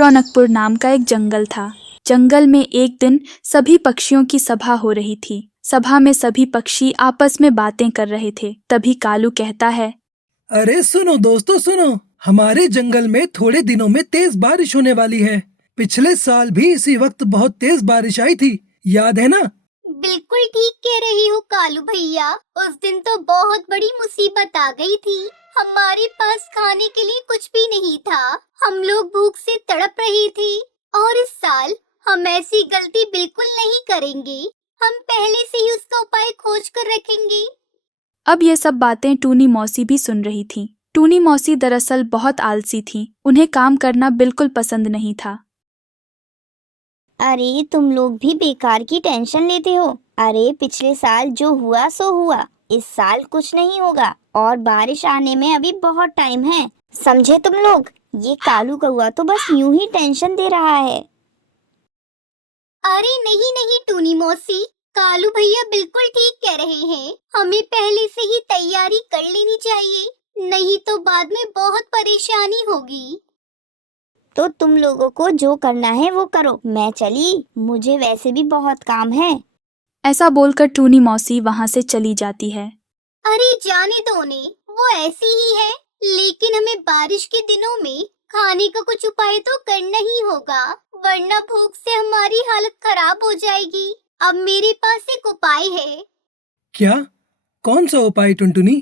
रौनकपुर नाम का एक जंगल था। जंगल में एक दिन सभी पक्षियों की सभा हो रही थी। सभा में सभी पक्षी आपस में बातें कर रहे थे। तभी कालू कहता है, अरे सुनो दोस्तों सुनो, हमारे जंगल में थोड़े दिनों में तेज बारिश होने वाली है। पिछले साल भी इसी वक्त बहुत तेज बारिश आई थी, याद है ना? बिल्कुल ठीक कह रही हो कालू भैया। उस दिन तो बहुत बड़ी मुसीबत आ गई थी। हमारे पास खाने के लिए कुछ भी नहीं था। हम लोग भूख से तड़प रहे थे। और इस साल हम ऐसी गलती बिल्कुल नहीं करेंगे। हम पहले से ही उसका उपाय खोज कर रखेंगे। अब ये सब बातें टूनी मौसी भी सुन रही थी। टूनी मौसी दरअसल बहुत आलसी थी। उन्हें काम करना बिल्कुल पसंद नहीं था। अरे तुम लोग भी बेकार की टेंशन लेते हो। अरे पिछले साल जो हुआ सो हुआ, इस साल कुछ नहीं होगा और बारिश आने में अभी बहुत टाइम है, समझे तुम लोग? ये कालू कौआ तो बस यूं ही टेंशन दे रहा है। अरे नहीं नहीं टूनी मौसी, कालू भैया बिल्कुल ठीक कह रहे हैं। हमें पहले से ही तैयारी कर लेनी चाहिए, नहीं तो बाद में बहुत परेशानी होगी। तो तुम लोगों को जो करना है वो करो, मैं चली, मुझे वैसे भी बहुत काम है। ऐसा बोलकर टूनी मौसी वहां से चली जाती है। अरे जाने दो उन्हें, वो ऐसी ही है। लेकिन हमें बारिश के दिनों में खाने का कुछ उपाय तो करना ही होगा, वरना भूख से हमारी हालत खराब हो जाएगी। अब मेरे पास एक उपाय है। क्या? कौन सा उपाय टुनटुनी?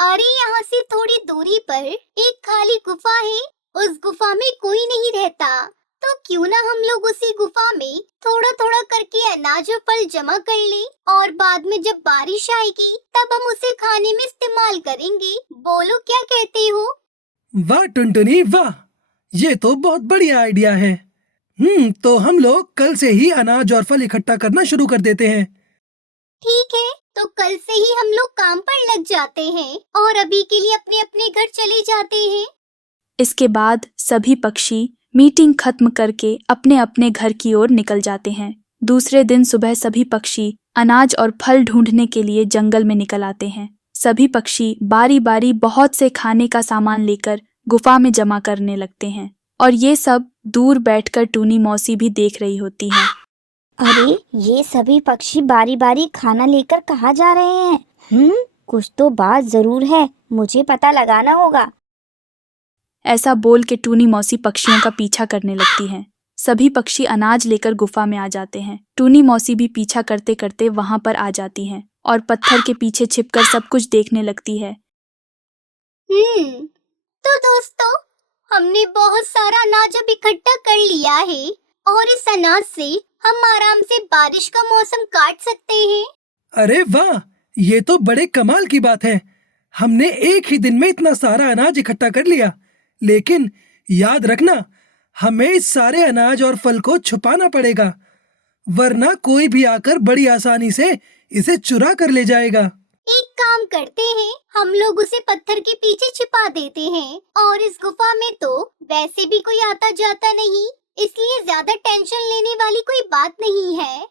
अरे यहाँ से थोड़ी दूरी पर एक खाली गुफा है। उस गुफा में कोई नहीं रहता, तो क्यों ना हम लोग उसी गुफा में थोड़ा थोड़ा करके अनाज और फल जमा कर ले, और बाद में जब बारिश आएगी तब हम उसे खाने में इस्तेमाल करेंगे। बोलो क्या कहते हो? वाह टुनटुनी वाह, ये तो बहुत बढ़िया आइडिया है। तो हम लोग कल से ही अनाज और फल इकट्ठा करना शुरू कर देते हैं। ठीक है, तो कल से ही हम लोग काम पर लग जाते हैं और अभी के लिए अपने अपने घर चले जाते हैं। इसके बाद सभी पक्षी मीटिंग खत्म करके अपने अपने घर की ओर निकल जाते हैं। दूसरे दिन सुबह सभी पक्षी अनाज और फल ढूंढने के लिए जंगल में निकल आते हैं। सभी पक्षी बारी बारी बहुत से खाने का सामान लेकर गुफा में जमा करने लगते हैं और ये सब दूर बैठकर टूनी मौसी भी देख रही होती है। अरे ये सभी पक्षी बारी बारी खाना लेकर कहाँ जा रहे हैं? कुछ तो बात जरूर है, मुझे पता लगाना होगा। ऐसा बोल के टूनी मौसी पक्षियों का पीछा करने लगती है। सभी पक्षी अनाज लेकर गुफा में आ जाते हैं। टूनी मौसी भी पीछा करते करते वहां पर आ जाती हैं और पत्थर के पीछे छिपकर सब कुछ देखने लगती है। तो दोस्तों, हमने बहुत सारा अनाज अब इकट्ठा कर लिया है और इस अनाज से हम आराम से बारिश का मौसम काट सकते हैं। अरे वाह, ये तो बड़े कमाल की बात है। हमने एक ही दिन में इतना सारा अनाज इकट्ठा कर लिया। लेकिन याद रखना, हमें इस सारे अनाज और फल को छुपाना पड़ेगा, वरना कोई भी आकर बड़ी आसानी से इसे चुरा कर ले जाएगा। एक काम करते हैं, हम लोग उसे पत्थर के पीछे छिपा देते हैं और इस गुफा में तो वैसे भी कोई आता जाता नहीं, इसलिए ज्यादा टेंशन लेने वाली कोई बात नहीं है।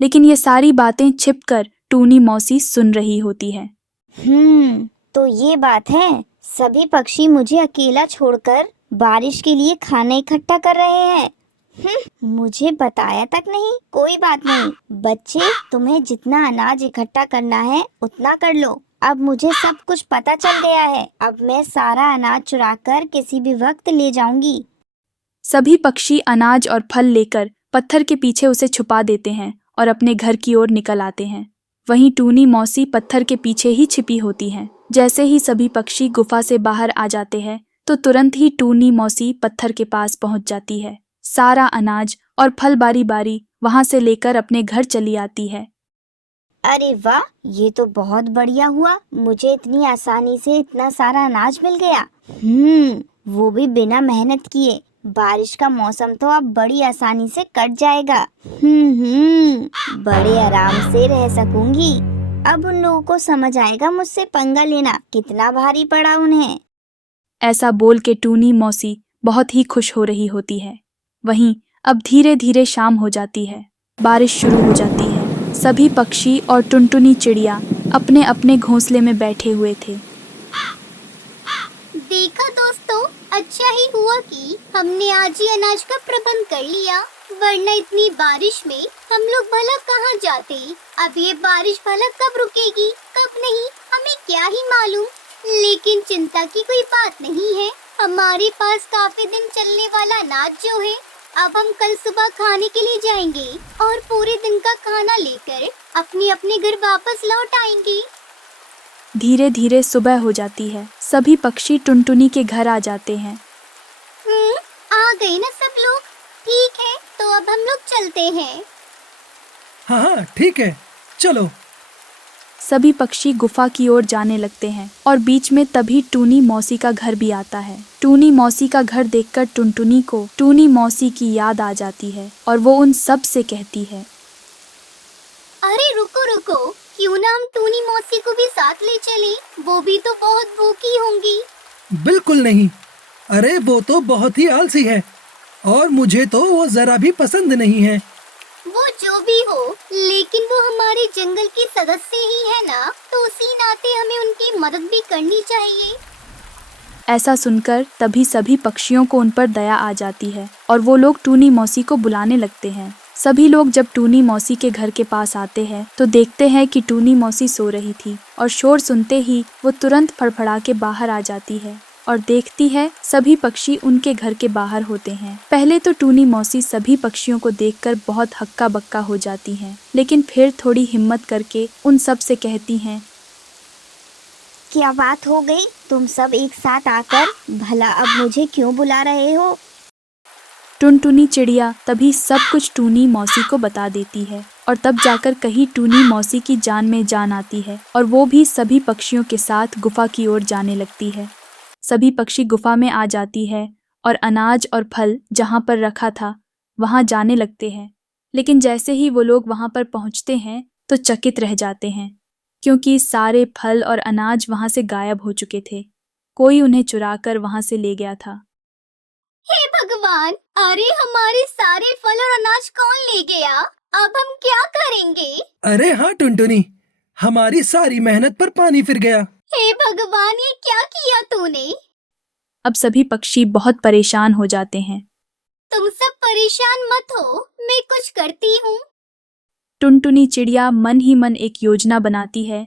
लेकिन ये सारी बातें छिपकर टूनी मौसी सुन रही होती है। तो ये बात है, सभी पक्षी मुझे अकेला छोड़कर बारिश के लिए खाना इकट्ठा कर रहे हैं। मुझे बताया तक नहीं। कोई बात नहीं बच्चे, तुम्हें जितना अनाज इकट्ठा करना है उतना कर लो। अब मुझे सब कुछ पता चल गया है। अब मैं सारा अनाज चुराकर किसी भी वक्त ले जाऊंगी। सभी पक्षी अनाज और फल लेकर पत्थर के पीछे उसे छुपा देते हैं और अपने घर की ओर निकल आते हैं। वहीं टूनी मौसी पत्थर के पीछे ही छिपी होती है। जैसे ही सभी पक्षी गुफा से बाहर आ जाते हैं तो तुरंत ही टूनी मौसी पत्थर के पास पहुंच जाती है। सारा अनाज और फल बारी बारी वहां से लेकर अपने घर चली आती है। अरे वाह, ये तो बहुत बढ़िया हुआ। मुझे इतनी आसानी से इतना सारा अनाज मिल गया। वो भी बिना मेहनत किए। बारिश का मौसम तो अब बड़ी आसानी से कट जाएगा। बड़े आराम से रह सकूंगी। अब उन लोगों को समझ आएगा मुझसे पंगा लेना कितना भारी पड़ा उन्हें। ऐसा बोल के टूनी मौसी बहुत ही खुश हो रही होती है। वहीं अब धीरे धीरे शाम हो जाती है। बारिश शुरू हो जाती है। सभी पक्षी और टुनटुनी चिड़िया अपने अपने घोंसले में बैठे हुए थे। देखा दोस्तों, अच्छा ही हुआ कि हमने आज ही अनाज का प्रबंध कर लिया, वरना इतनी बारिश में हम लोग भला कहाँ जाते। अब ये बारिश भला कब रुकेगी कब नहीं, हमें क्या ही मालूम। लेकिन चिंता की कोई बात नहीं है, हमारे पास काफी दिन चलने वाला अनाज जो है, अब हम कल सुबह खाने के लिए जाएंगे और पूरे दिन का खाना लेकर अपने अपने घर वापस लौट आएंगे। धीरे धीरे सुबह हो जाती है। सभी पक्षी टुनटुनी के घर आ जाते हैं। आ गए ना सब लोग? ठीक है, तो अब हम लोग चलते हैं। हाँ हाँ ठीक है, चलो। सभी पक्षी गुफा की ओर जाने लगते हैं और बीच में तभी टूनी मौसी का घर भी आता है। टूनी मौसी का घर देखकर टुनटुनी को टूनी मौसी की याद आ जाती है और वो उन सब से कहती है, अरे रुको रुको, क्यों ना हम टूनी मौसी को भी साथ ले चलें? वो भी तो बहुत भूखी होंगी। बिल्कुल नहीं, अरे वो तो बहुत ही आलसी है और मुझे तो वो जरा भी पसंद नहीं है। वो जो भी हो, लेकिन वो हमारे जंगल की सदस्य ही है ना, तो उसी नाते हमें उनकी मदद भी करनी चाहिए। ऐसा सुनकर तभी सभी पक्षियों को उन पर दया आ जाती है और वो लोग टूनी मौसी को बुलाने लगते हैं। सभी लोग जब टूनी मौसी के घर के पास आते हैं तो देखते हैं कि टूनी मौसी सो रही थी और शोर सुनते ही वो तुरंत फड़फड़ा के बाहर आ जाती है और देखती है सभी पक्षी उनके घर के बाहर होते हैं। पहले तो टूनी मौसी सभी पक्षियों को देखकर बहुत हक्का बक्का हो जाती हैं, लेकिन फिर थोड़ी हिम्मत करके उन सब से कहती हैं, क्या बात हो गई? तुम सब एक साथ आकर भला अब मुझे क्यों बुला रहे हो? टुनटुनी चिड़िया तभी सब कुछ टूनी मौसी को बता देती है और तब जाकर कहीं टूनी मौसी की जान में जान आती है और वो भी सभी पक्षियों के साथ गुफा की ओर जाने लगती है। सभी पक्षी गुफा में आ जाती है और अनाज और फल जहाँ पर रखा था वहाँ जाने लगते हैं। लेकिन जैसे ही वो लोग वहाँ पर पहुँचते हैं तो चकित रह जाते हैं, क्योंकि सारे फल और अनाज वहाँ से गायब हो चुके थे। कोई उन्हें चुराकर वहाँ से ले गया था। हे भगवान, अरे हमारे सारे फल और अनाज कौन ले गया? अब हम क्या करेंगे? अरे हाँ टुनटुनी, हमारी सारी मेहनत पर पानी फिर गया। हे भगवान, ये क्या किया तूने? अब सभी पक्षी बहुत परेशान हो जाते हैं। तुम सब परेशान मत हो, मैं कुछ करती हूँ। टुनटुनी चिड़िया मन ही मन एक योजना बनाती है।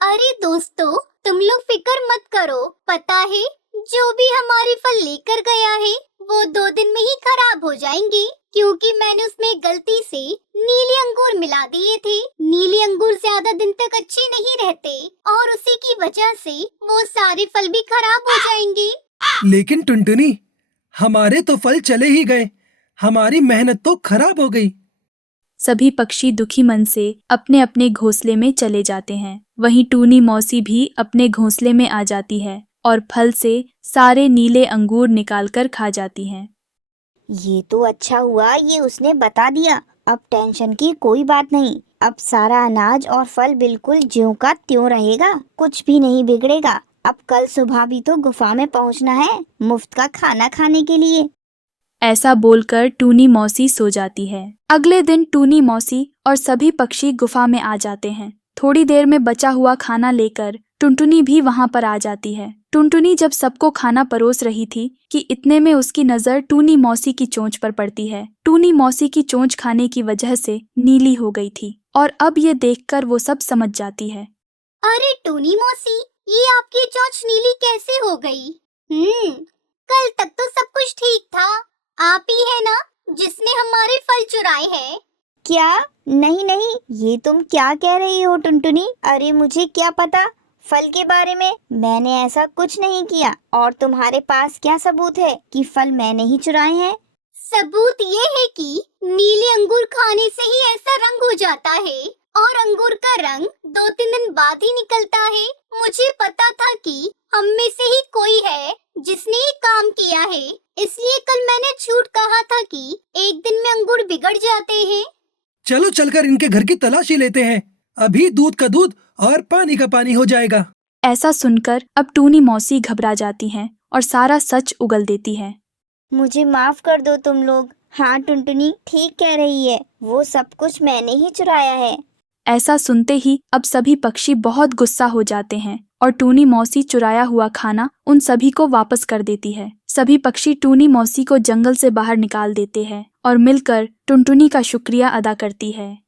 अरे दोस्तों, तुम लोग फिक्र मत करो। पता है, जो भी हमारे फल लेकर गया है वो 2 दिन में ही खराब हो जाएंगे, क्योंकि मैंने उसमें गलती से नीले अंगूर मिला दिए थे। नीले अंगूर ज्यादा दिन तक अच्छे नहीं रहते और उसी की वजह से वो सारे फल भी खराब हो जाएंगे। लेकिन टुनटुनी, हमारे तो फल चले ही गए, हमारी मेहनत तो खराब हो गई। सभी पक्षी दुखी मन से अपने अपने घोंसले में चले जाते हैं। वहीं टूनी मौसी भी अपने घोंसले में आ जाती है और फल से सारे नीले अंगूर निकालकर खा जाती हैं। ये तो अच्छा हुआ ये उसने बता दिया। अब टेंशन की कोई बात नहीं। अब सारा अनाज और फल बिल्कुल ज्यों का त्यों रहेगा, कुछ भी नहीं बिगड़ेगा। अब कल सुबह भी तो गुफा में पहुंचना है मुफ्त का खाना खाने के लिए। ऐसा बोलकर टूनी मौसी सो जाती है। अगले दिन टूनी मौसी और सभी पक्षी गुफा में आ जाते हैं। थोड़ी देर में बचा हुआ खाना लेकर टुनटुनी भी वहां पर आ जाती है। टुनटुनी जब सबको खाना परोस रही थी कि इतने में उसकी नजर टूनी मौसी की चोंच पर पड़ती है। टूनी मौसी की चोंच खाने की वजह से नीली हो गई थी और अब ये देखकर वो सब समझ जाती है। अरे टूनी मौसी, ये आपकी चोंच नीली कैसे हो गई? कल तक तो सब कुछ ठीक था। आप ही है ना जिसने हमारे फल चुराए हैं? क्या? नहीं नहीं, ये तुम क्या कह रही हो टुनटुनी? अरे मुझे क्या पता फल के बारे में, मैंने ऐसा कुछ नहीं किया। और तुम्हारे पास क्या सबूत है कि फल मैंने ही चुराए हैं? सबूत ये है कि नीले अंगूर खाने से ही ऐसा रंग हो जाता है और अंगूर का रंग 2-3 दिन बाद ही निकलता है। मुझे पता था कि हम में से ही कोई है जिसने ये काम किया है, इसलिए कल मैंने झूठ कहा था कि एक दिन में अंगूर बिगड़ जाते हैं। चलो चलकर इनके घर की तलाशी लेते हैं, अभी दूध का दूध और पानी का पानी हो जाएगा। ऐसा सुनकर अब टूनी मौसी घबरा जाती हैं और सारा सच उगल देती है। मुझे माफ कर दो तुम लोग। हाँ टुनटुनी ठीक कह रही है, वो सब कुछ मैंने ही चुराया है। ऐसा सुनते ही अब सभी पक्षी बहुत गुस्सा हो जाते हैं और टूनी मौसी चुराया हुआ खाना उन सभी को वापस कर देती है। सभी पक्षी टूनी मौसी को जंगल से बाहर निकाल देते हैं और मिलकर टुनटुनी का शुक्रिया अदा करती है।